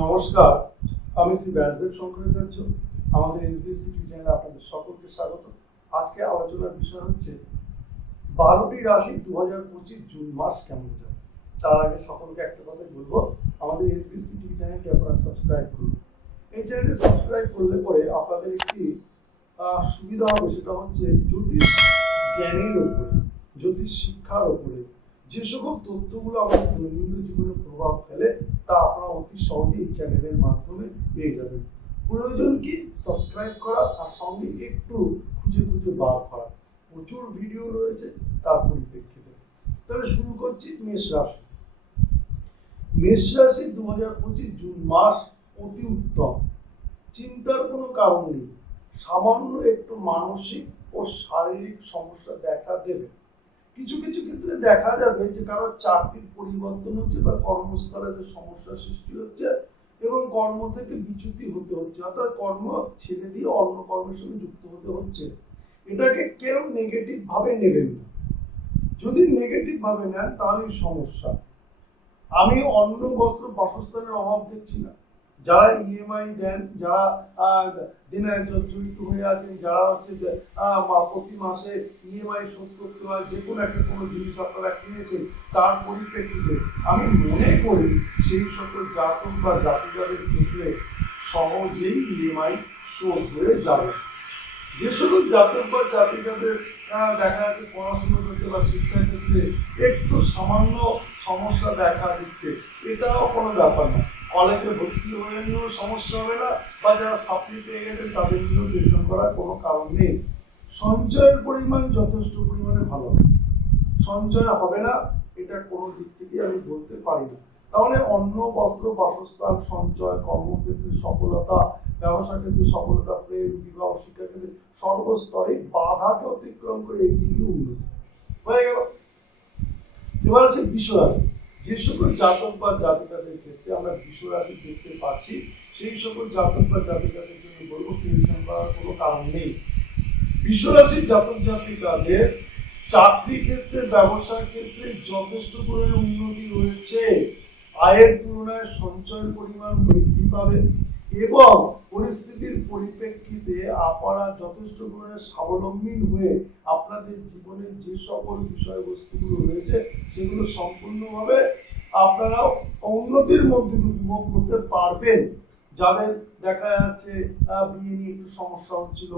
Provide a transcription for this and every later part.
নমস্কার, আমি শ্রী ব্যাসদেব শঙ্করাচার্য, আমাদের এসবিএসসি চ্যানেলে আপনাদের সকলকে স্বাগত। আজকে আলোচনার বিষয় হচ্ছে, বারোটি রাশি দু হাজার পঁচিশ জুন মাস কেমন যাবে তার আগে সকলকে একটা কথাই বলব, আমাদের এসবিএসসি টিভি চ্যানেলটি আপনারা সাবস্ক্রাইব করুন। এই চ্যানেলটি সাবস্ক্রাইব করলে পরে আপনাদের একটি সুবিধা হবে, সেটা হচ্ছে জ্যোতিষ জ্ঞানের উপরে, জ্যোতিষ শিক্ষার উপরে। যে সকল তথ্যগুলো আমাদের দৈনন্দিন জীবনে প্রভাব ফেলে, তা আপনারা অতি সহজেই এই চ্যানেলের মাধ্যমে পেয়ে যাবেন। প্রয়োজন কি সাবস্ক্রাইব করা আর সঙ্গে একটু খুঁজে খুঁজে বার করা। প্রচুর ভিডিও রয়েছে তার পরিপ্রেক্ষিতে। তাহলে শুরু করছি মেষ রাশি। মেষ রাশি দু হাজার পঁচিশ জুন মাস অতি উত্তম। চিন্তার কোনো কারণ নেই। সামান্য একটু মানসিক ও শারীরিক সমস্যা দেখা দেবে। কিছু কিছু ক্ষেত্রে দেখা যাবে যে কারও চাকরির পরিবর্তন হচ্ছে বা কর্মস্থলে যে সমস্যার সৃষ্টি হচ্ছে এবং কর্ম থেকে বিচ্যুতি হতে হচ্ছে। অর্থাৎ কর্ম ছেড়ে দিয়ে অন্য কর্মের সঙ্গে যুক্ত হতে হচ্ছে। এটাকে কেউ নেগেটিভ ভাবে নেবেন না। যদি নেগেটিভ ভাবে নেন তাহলে সমস্যা। আমি অন্য বস্ত্র বাসস্থানের অভাব দেখছি না। যারা ইএমআই দেন যারা দিনে একজন জড়িত হয়ে আছেন যারা হচ্ছে যে, প্রতি মাসে ইএমআই শোধ করতে হয় যে কোনো একটা কোনো জিনিস আপনারা কিনেছেন তার পরিপ্রেক্ষিতে আমি মনে করি সেই সকল জাতক বা জাতিকাদের ক্ষেত্রে সহজেই ইএমআই শোধ হয়ে যাবে। যে সকল জাতক বা জাতিকাদের দেখা যাচ্ছে পড়াশোনা করতে বা শিক্ষার ক্ষেত্রে একটু সামান্য সমস্যা দেখা দিচ্ছে এটাও কোনো ব্যাপার না। কলেজে ভর্তি হয়ে নিয়েও সমস্যা হবে না, বা যারা সাপ্লি পেয়ে গেছেন তাদের নিয়েও টেনশন করার কোনো কারণ নেই। সঞ্চয়ের পরিমাণ যথেষ্ট পরিমাণে ভালো। সঞ্চয় হবে না, এটা কোনো দিক থেকে আমি বলতে পারি না। তাহলে অন্ন, বস্ত্র, বাসস্থান, সঞ্চয়, কর্মক্ষেত্রে সফলতা ব্যবসা ক্ষেত্রে সফলতা, প্রেম, বিবাহ শিক্ষা ক্ষেত্রে সর্বস্তরে বাধাকে অতিক্রম করে এগিয়ে গিয়ে উন্নতি। হয়ে গেল। এবার আছে বিশ্বরাশি যে সকল জাতক বা জাতিকাদের ক্ষেত্রে আমরা বিশ্বরাজি দেখতে পাচ্ছি, সেই সকল জাতক বা জাতিকাদের জন্য বলব টেনশন করার কোনো কারণ নেই। বিশ্বরাশি জাতক জাতিকাদের চাকরি ক্ষেত্রে, ব্যবসার ক্ষেত্রে যথেষ্ট পরিমাণে উন্নতি রয়েছে। আয়ের তুলনায় সঞ্চয়ের পরিমাণ বৃদ্ধি পাবে। এবং পরিস্থিতির পরিপ্রেক্ষিতে আপনারা যথেষ্ট পরিমাণে স্বাবলম্বী হয়ে আপনাদের জীবনের যে সকল বিষয়বস্তুগুলো রয়েছে, সেগুলো সম্পূর্ণভাবে আপনারা উন্নতির মধ্যে উপভোগ করতে পারবেন। যাদের দেখা যাচ্ছে বিয়ে নিয়ে একটু সমস্যা হচ্ছিল,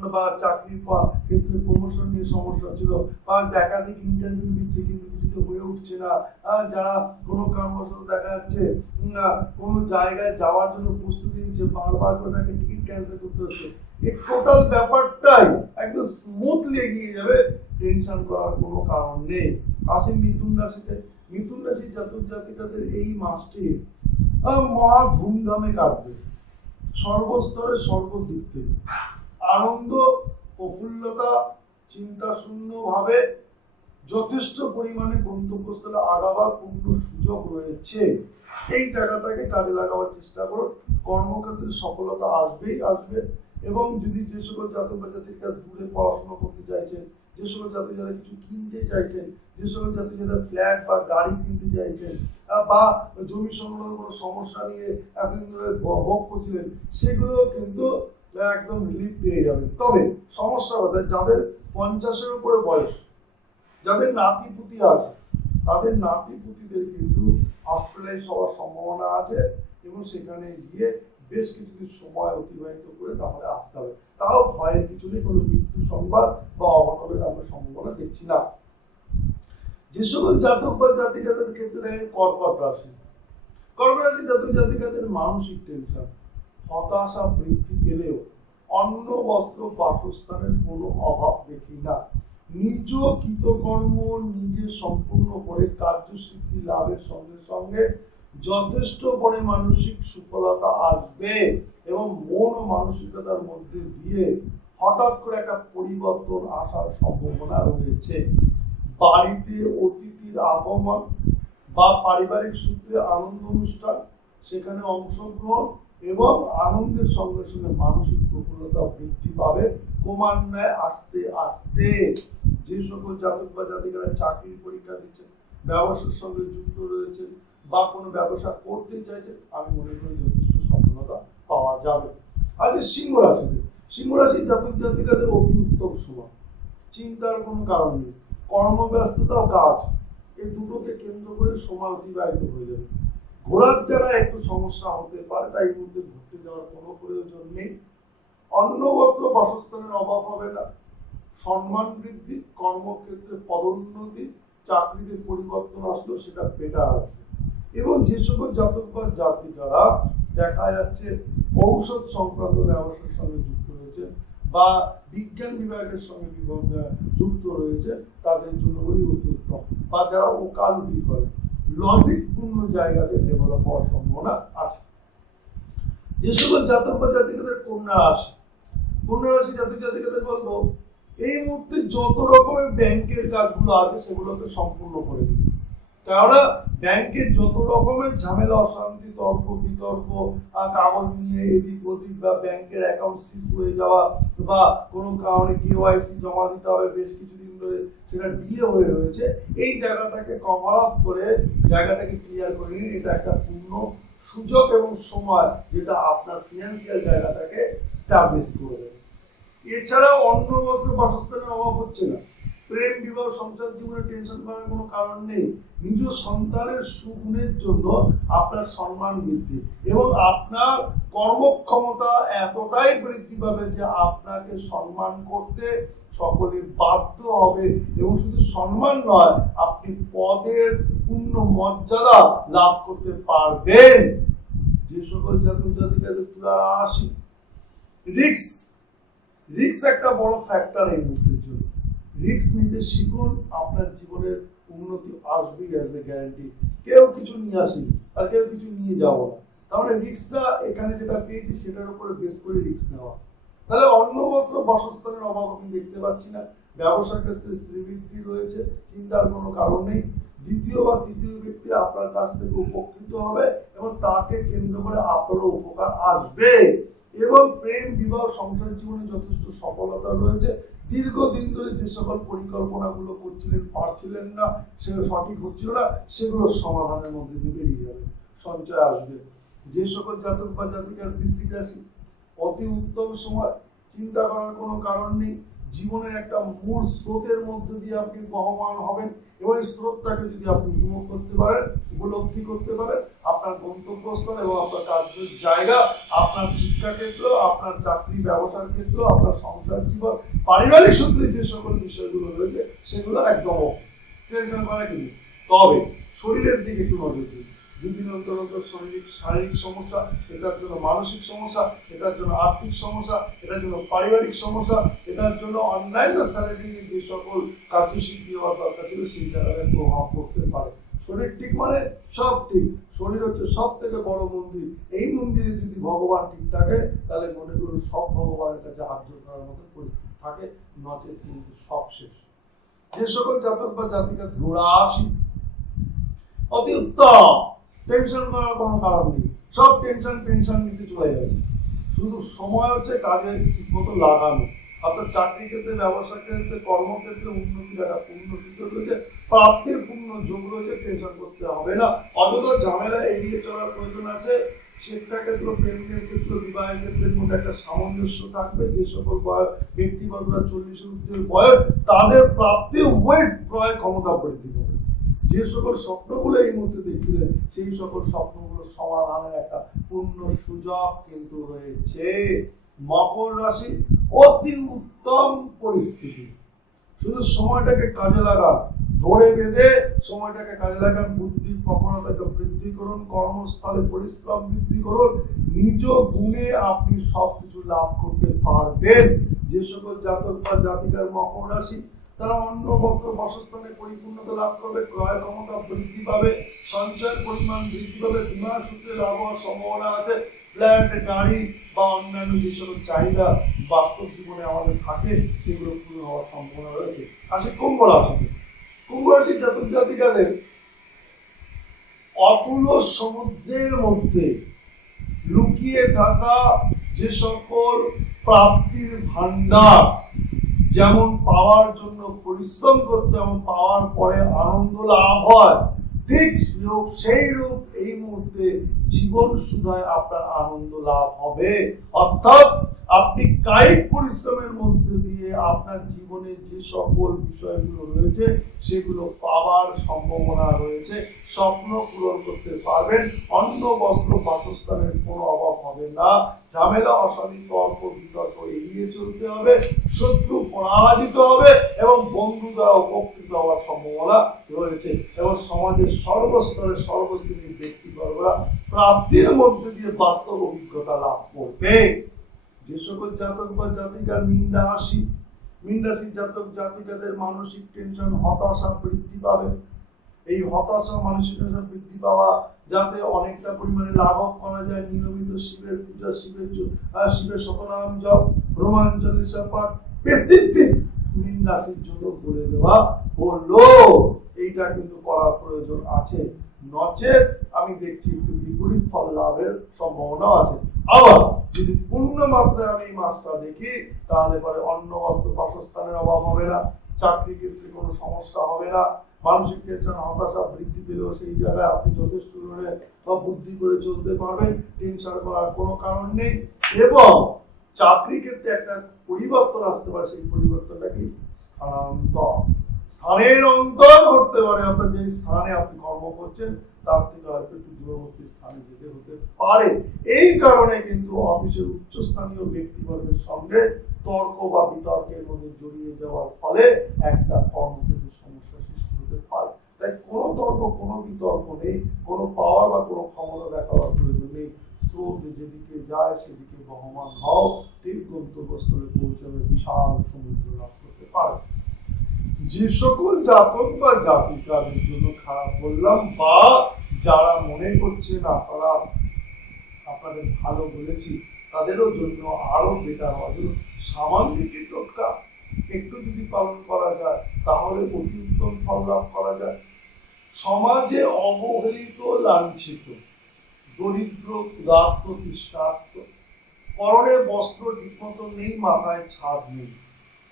বা চাকরির পা- ক্ষেত্রে প্রমোশন নিয়ে সমস্যা ছিল বা দেখা দেখি ইন্টারভিউ দিচ্ছে কিন্তু কিছুতে হয়ে উঠছে না। যারা কোনো কারণবশত দেখা যাচ্ছে কোনো জায়গায় যাওয়ার জন্য প্রস্তুতি নিচ্ছে, বারবার করে তাকে টিকিট ক্যান্সেল করতে হচ্ছে। এই টোটাল ব্যাপারটাই একদম স্মুথলি এগিয়ে যাবে টেনশন করার কোনো কারণ নেই। আসে মিথুন রাশিতে। মিথুন রাশি জাতক জাতিকাদের এই মাসটি মহা ধুমধামে কাটবে। সর্বস্তরে সর্বদিক থেকে আনন্দ প্রফুল্লতা চিন্তা শূন্য ভাবে যথেষ্ট পরিমাণে গন্তব্যস্থলে আগাবার পূর্ণ সুযোগ রয়েছে। এই জায়গাটাকে কাজে লাগাবার চেষ্টা করুন। কর্মক্ষেত্রে সফলতা আসবেই আসবে এবং যদি যে সকল জাতক বা জাতিকা দূরে পড়াশোনা করতে চাইছেন যে সকল জাতক যারা কিছু কিনতে চাইছেন, যে সকল জাতক যারা ফ্ল্যাট বা গাড়ি কিনতে চাইছেন বা জমি সংক্রান্ত কোনো সমস্যা নিয়ে এতদিন ধরে ভোগ করছিলেন, সেগুলো কিন্তু একদম রিলিফ পেয়ে যাবেন। তবে সমস্যা কথা যাদের পঞ্চাশের উপরে বয়স, যাদের নাতি পুতি আছে, তাদের নাতি পুতিদের কিন্তু হসপিটালাইজ হওয়ার সম্ভাবনা আছে এবং সেখানে গিয়ে বেশ সময় অতিবাহিত করে তাহলে আসতে হবে। তাও ভয়ের মৃত্যু সংবাদ বা আমরা সম্ভাবনা দেখছি না। যে সকল জাতক বা ক্ষেত্রে দেখেন কর্কট রাশি। জাতক জাতিকাদের মানসিক টেনশন হতাশা বৃদ্ধি পেলেও অন্ন, বস্ত্র, বাসস্থানের কোনো অভাব দেখি না। নিজ কৃতকর্ম নিজে সম্পূর্ণ করে কার্যসিদ্ধি লাভের সঙ্গে সঙ্গে যথেষ্ট পরে মানসিক সুফলতা আসবে এবং মন মানসিকতার মধ্যে দিয়ে হঠাৎ করে একটা পরিবর্তন আসার সম্ভাবনা রয়েছে। বাড়িতে অতিথির আগমন বা পারিবারিক সূত্রে আনন্দ অনুষ্ঠান, সেখানে অংশগ্রহণ এবং আনন্দের সঙ্গে সঙ্গে মানসিক প্রফুল্লতা বৃদ্ধি পাবে। ক্রমান্বয়ে আস্তে আস্তে। যে সকল জাতক বা জাতিকারা চাকরির পরীক্ষা দিচ্ছেন, ব্যবসার সঙ্গে যুক্ত রয়েছেন বা কোনো ব্যবসা করতে চাইছেন আমি মনে করি যথেষ্ট সফলতা পাওয়া যাবে। আর সিংহ রাশিতে, সিংহ রাশি জাতক জাতিকাদের অতি উত্তম সময় চিন্তার কোনো কারণ নেই কর্মব্যস্ততা ও কাজ। এই দুটোকে কেন্দ্র করে সময় অতিবাহিত হয়ে যাবে। ঘোরার জায়গায় একটু সমস্যা হতে পারে, তাই মধ্যে ঘুরতে যাওয়ার কোনো প্রয়োজন নেই। অন্নবস্ত্র বাসস্থানের অভাব হবে না। সম্মান বৃদ্ধি, কর্মক্ষেত্রে পদোন্নতি, চাকরিতে পরিবর্তন আসলেও সেটা বেটার আসবে। এবং যে সকল জাতক বা জাতিকারা দেখা যাচ্ছে ঔষধ সংক্রান্ত ব্যবসার সঙ্গে যুক্ত রয়েছে বা বিজ্ঞান বিভাগের সঙ্গে যুক্ত রয়েছে, তাদের জন্য ওই অতি উত্তম বা যারা ওকালতি করে। লজিক পূর্ণ জায়গাতে ডেভেলপ হওয়ার সম্ভাবনা আছে। যে সকল জাতক বা জাতিকাদের কন্যা রাশি কন্যা রাশি জাতক জাতিকাদের বলব, এই মুহূর্তে যত রকমের ব্যাংকের কাজগুলো আছে, সেগুলোকে সম্পূর্ণ করে দিন। কেননা ব্যাংকের যত রকমের ঝামেলা, অশান্তি, তর্ক বিতর্ক কাগজ নিয়ে এদিক ওদিক বা ব্যাংকের অ্যাকাউন্ট সিজ হয়ে যাওয়া বা কোনো কারণে কেওয়াইসি জমা দিতে হবে, বেশ কিছুদিন ধরে সেটা ডিলে হয়ে রয়েছে, এই জায়গাটাকে কভার আপ করে জায়গাটাকে ক্লিয়ার করে নিন। এটা একটা পূর্ণ সুযোগ এবং সময় যেটা আপনার ফিনান্সিয়াল জায়গাটাকে স্টাবলিশ করে দেবে। এছাড়াও অন্য বস্ত্র বাসস্থানের অভাব হচ্ছে না। প্রেম, বিবাহ, সংসার জীবনে টেনশন করার কোনো কারণ নেই। নিজ সন্তানের সুগুণের জন্য আপনার সম্মান বৃদ্ধি। এবং আপনার কর্মক্ষমতা এতটাই বৃদ্ধি পাবে যে আপনাকে সম্মান করতে সকলে বাধ্য হবে। এবং শুধু সম্মান নয়, আপনি পদের পূর্ণ মর্যাদা লাভ করতে পারবেন। যে সকল জাতক জাতিকাদের তুলা আসি। রিক্স রিক্স একটা বড় ফ্যাক্টর এই মুহূর্তের জন্য। রিক্স নিতে শিখুন, আপনার জীবনের উন্নতি আসবেই আসবে গ্যারান্টি কেউ কিছু নিয়ে আসেনি, আর কেউ কিছু নিয়ে যাব না তাহলে রিক্সটা এখানে যেটা পেয়েছি, সেটার উপরে বেস করে রিক্স নেওয়া। তাহলে অন্ন বস্ত্র, বাসস্থানের অভাব আমি দেখতে পাচ্ছি না। ব্যবসার ক্ষেত্রে স্ত্রীবৃদ্ধি রয়েছে, চিন্তার কোনো কারণ নেই। দ্বিতীয় বা তৃতীয় ব্যক্তি আপনার কাছ থেকে উপকৃত হবে এবং তাকে কেন্দ্র করে আপনারও উপকার আসবে। এবং প্রেম, বিবাহ, সংসার জীবনে যথেষ্ট সফলতা রয়েছে। দীর্ঘদিন ধরে যে সকল পরিকল্পনাগুলো করছিলেন, পারছিলেন না, সেগুলো সঠিক হচ্ছিল না, সেগুলো সমাধানের মধ্যে দিয়ে বেরিয়ে যাবে সঞ্চয় আসবে। যে সকল জাতক বা জাতিকার বৃশ্চিক রাশি, অতি উত্তম সময়, চিন্তা করার কোনো কারণ নেই জীবনের একটা মূল স্রোতের মধ্যে দিয়ে আপনি বহমান হবেন এবং এই স্রোতটাকে যদি আপনি উপভোগ করতে পারেন, উপলব্ধি করতে পারেন, আপনার গন্তব্যস্থল এবং আপনার কার্যের জায়গা, আপনার শিক্ষা ক্ষেত্র, আপনার চাকরি, ব্যবসার ক্ষেত্র, আপনার সংসার জীবন, পারিবারিক সূত্রে যে সকল বিষয়গুলো রয়েছে, সেগুলো একদম টেনশন করা কিন্তু তবে শরীরের দিকে একটু নজর দিন। বিভিন্ন অন্তরন্ত শারীরিক শারীরিক সমস্যা, এটার জন্য মানসিক সমস্যা, এটার জন্য আর্থিক সমস্যা, এটার জন্য পারিবারিক সমস্যা, এটার জন্য অন্যান্য স্যালারি যে সকল কার্যসিদ্ধি হওয়ার দরকার ছিল, সেই জায়গায় প্রভাব পড়তে পারে। শরীর ঠিক মানে সব ঠিক, শরীর হচ্ছে সব থেকে বড় মন্দির। এই মন্দিরে যদি ভগবান ঠিক থাকে, তাহলে মনে করুন সব ভগবানের কাছে হাত করার মতো পরিস্থিতি থাকে, নচেত কিন্তু সব শেষ। যে সকল জাতক বা জাতিকা ধুরাশি, অতি উত্তম। টেনশন করার কোনো কারণ নেই। সব টেনশন টেনশন নিতে চলে যাচ্ছে। শুধু সময় হচ্ছে কাজে ঠিকমতো লাগানো। আপনার চাকরি ক্ষেত্রে, ব্যবসা ক্ষেত্রে, কর্মক্ষেত্রে উন্নতি একটা পূর্ণ সুযোগ রয়েছে। প্রাপ্তির পূর্ণ যোগ রয়েছে টেনশন করতে হবে না। অযথা ঝামেলা এড়িয়ে চলার প্রয়োজন আছে। শিক্ষা ক্ষেত্র প্রেমের ক্ষেত্র, বিবাহের ক্ষেত্রের মধ্যে একটা সামঞ্জস্য থাকবে। যে সকল বয়- ব্যক্তিবর্গরা চল্লিশের ঊর্ধ্বের বয়স, তাদের প্রাপ্তি ওয়েট ক্রয় ক্ষমতা বৃদ্ধি পাবে যে সকল স্বপ্নগুলো এই মুহূর্তে দেখছিলেন, সেই সকল স্বপ্নগুলো সমাধানের একটা পূর্ণ সুযোগ কিন্তু রয়েছে। মকর রাশি অতি উত্তম পরিস্থিতি। শুধু সময়টাকে কাজে লাগান, ধরে বেঁধে সময়টাকে কাজে লাগান, বুদ্ধি, প্রবণতাকে বৃদ্ধি করুন, কর্মস্থলে পরিশ্রম বৃদ্ধি করুন, নিজ গুণে আপনি সবকিছু লাভ করতে পারবেন। যে সকল জাতক বা জাতিকার মকর রাশি তারা অন্য বস্ত্র বাসস্থানে পরিপূর্ণতা লাভ করবে ক্রয় ক্ষমতা বৃদ্ধি পাবে, সঞ্চয়ের পরিমাণ বৃদ্ধি পাবে, বীমা সূত্রে লাভ হওয়ার সম্ভাবনা আছে, ফ্ল্যাট, গাড়ি বা অন্যান্য যে সকল চাহিদা বাস্তব জীবনে আমাদের থাকে, সেগুলো পূর্ণ হওয়ার সম্ভাবনা রয়েছে। আসে কুম্ভ রাশিতে। কুম্ভ রাশির জাতক জাতিকাদের সমুদ্রের মধ্যে লুকিয়ে থাকা যে সকল প্রাপ্তির ভান্ডার যেমন পাওয়ার জন্য পরিশ্রম করতে এবং পাওয়ার পরে আনন্দ লাভ হয়। ঠিক রূপ, সেই রূপ এই মুহূর্তে জীবন সুধায় আপনার আনন্দ লাভ হবে। অর্থাৎ আপনি কায়িক পরিশ্রমের মধ্যে দিয়ে আপনার জীবনে যে সকল বিষয়গুলো রয়েছে, সেগুলো পাওয়ার সম্ভাবনা রয়েছে। স্বপ্ন পূরণ করতে পারবেন। অন্ন, বস্ত্র, বাসস্থানের কোনো হবে না। ঝামেলা অশান্তি তর্ক বিতর্ক এড়িয়ে চলতে হবে। শত্রু পরাজিত হবে এবং বন্ধু দ্বারা উপকৃত হওয়ার সম্ভাবনা রয়েছে। এবং সমাজের সর্বস্তরের সর্বশ্রেণীর ব্যক্তিবর্গরা প্রাপ্তির মধ্যে দিয়ে বাস্তব অভিজ্ঞতা লাভ করবে। যে সকল জাতক বা জাতিকার হাসি, মিন্ডাসী জাতক জাতিকাদের মানসিক টেনশন হতাশা বৃদ্ধি পাবে। এই হতাশা মানসিকতা বৃদ্ধি পাওয়া, যাতে অনেকটা পরিমাণে লাঘব করা যায় নিয়মিত শিবের পূজা, শিবের শিবের শতনাম জপ রোমাঞ্চলিসা স্পেসিফিক মীন জন্য বলে দেওয়া হলো। এইটা কিন্তু করার প্রয়োজন আছে। নচেত আমি দেখছি একটু বিপরীত ফল লাভের সম্ভাবনা আছে। আবার যদি পূর্ণ মাত্রায় আমি এই মাসটা দেখি, তাহলে পরে অন্ন, বস্ত্র, বাসস্থানের অভাব হবে না। চাকরি ক্ষেত্রে কোনো সমস্যা হবে না। মানসিক টেনশন হতাশা বৃদ্ধি পেলেও সেই জায়গায় আপনি যথেষ্ট বা বুদ্ধি করে চলতে পারবেন, টেনশন করার কোনো কারণ নেই। এবং চাকরি ক্ষেত্রে একটা পরিবর্তন আসতে পারে, সেই পরিবর্তনটা কি? স্থানান্তর। স্থানের অন্তর ঘটতে পারে আপনার যে স্থানে আপনি কর্ম করছেন, তার থেকে হয়তো একটু দূরবর্তী স্থানে যেতে হতে পারে। এই কারণে কিন্তু অফিসের উচ্চস্থানীয় ব্যক্তিবর্গের সঙ্গে তর্ক বা বিতর্কের মধ্যে জড়িয়ে যাওয়ার ফলে একটা কর্মক্ষেত্রে সমস্যা সৃষ্টি হতে পারে তাই কোনো তর্ক কোনো বিতর্ক নেই, কোনো পাওয়ার বা কোনো ক্ষমতা দেখাবার প্রয়োজন নেই। স্রোত যেদিকে যায়, সেদিকে বহমান হও। ঠিক গন্তব্যস্থলে পৌঁছাবে বিশাল সমুদ্র লাভ করতে পারে। যে সকল জাতক বা জাতিকাদের জন্য খারাপ বললাম, বা যারা মনে করছেন আপনারা আপনাদের ভালো বলেছি, তাদেরও জন্য আরও বেটার হওয়ার সামান্য একটি টোটকা একটু যদি পালন করা যায়, তাহলে অতি উত্তম ফল লাভ করা যায়। সমাজে অবহেলিত, লাঞ্ছিত, দরিদ্র, ক্ষুধার্ত তৃষ্ণার্ত পরনে বস্ত্র ঠিকমতো নেই, মাথায় ছাদ নেই।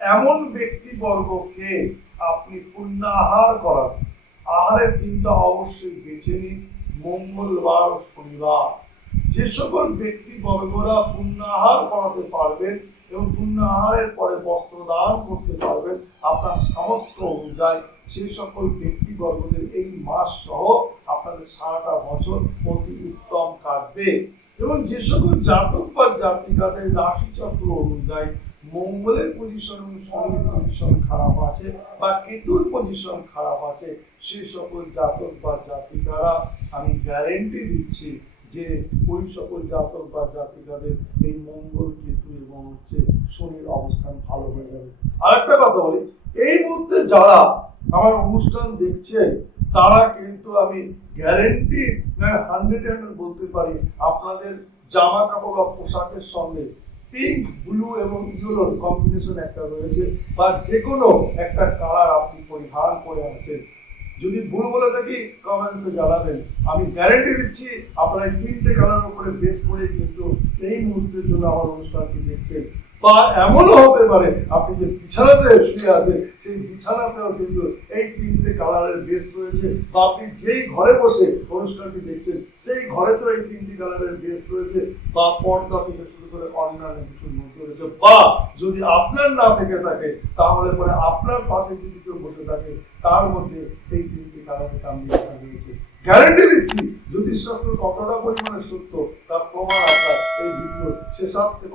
এমন ব্যক্তিবর্গকে আপনি পুণ্যাহার করান। আহারের দিনটা অবশ্যই বেছে নিন, মঙ্গলবার শনিবার। যে সকল ব্যক্তিবর্গরা পুণ্যাহার করাতে পারবেন এবং পুণ্যাহারের পরে বস্ত্র দান করতে পারবেন। আপনার সামর্থ্য অনুযায়ী সেই সকল ব্যক্তিবর্গদের এই মাস সহ আপনাদের সারাটা বছর অতি উত্তম কাটবে। এবং যে সকল জাতক বা জাতিকাদের রাশি চক্র অনুযায়ী মঙ্গলের পজিশন এবং শনির পজিশন খারাপ আছে বা কেতুর পজিশন খারাপ আছে, সে সকল জাতক বা জাতিকারা আমি গ্যারেন্টি দিচ্ছি যে ওই সকল জাতক বা জাতিকাদের এই মঙ্গল কেতু এবং হচ্ছে শনির অবস্থান ভালো হয়ে যাবে আর একটা কথা বলি, এই মুহূর্তে যারা আমার অনুষ্ঠান দেখছে তারা কিন্তু আমি গ্যারেন্টি হান্ড্রেড হান্ড্রেড বলতে পারি, আপনাদের জামা কাপড় বা পোশাকের সঙ্গে পিঙ্ক ব্লু এবং ইয়েলোর কম্বিনেশন একটা রয়েছে বা যে কোনো একটা কালার আপনি পরিধান করে আছেন। যদি ভুল বলে থাকি কমেন্টসে জানাবেন। আমি গ্যারেন্টি দিচ্ছি, আপনারা তিনটে কালার উপরে বেস করে কিন্তু এই মুহূর্তের জন্য আমার অনুষ্ঠানটি দেখছেন। বা এমনও হতে পারে, আপনি যে বিছানাতে শুয়ে আছেন, সেই বিছানাতেও কিন্তু এই তিনটে কালারের বেস রয়েছে। বা আপনি যেই ঘরে বসে অনুষ্ঠানটি দেখছেন, সেই ঘরে তো এই তিনটি কালারের বেস রয়েছে। বা পর্দা থেকে করে অন্যান্য কিছু রয়েছে বা যদি আপনার না থেকে থাকে, তাহলে পরে আপনার পাশে যদি কেউ বসে থাকে, তার মধ্যে এই তিনটি কারণে কামিয়ে রয়েছে গ্যারান্টি দিচ্ছি জ্যোতিষশাস্ত্র কতটা পরিমাণে সত্য, তার প্রমাণ আপনার এই ভিডিও শেষার্থে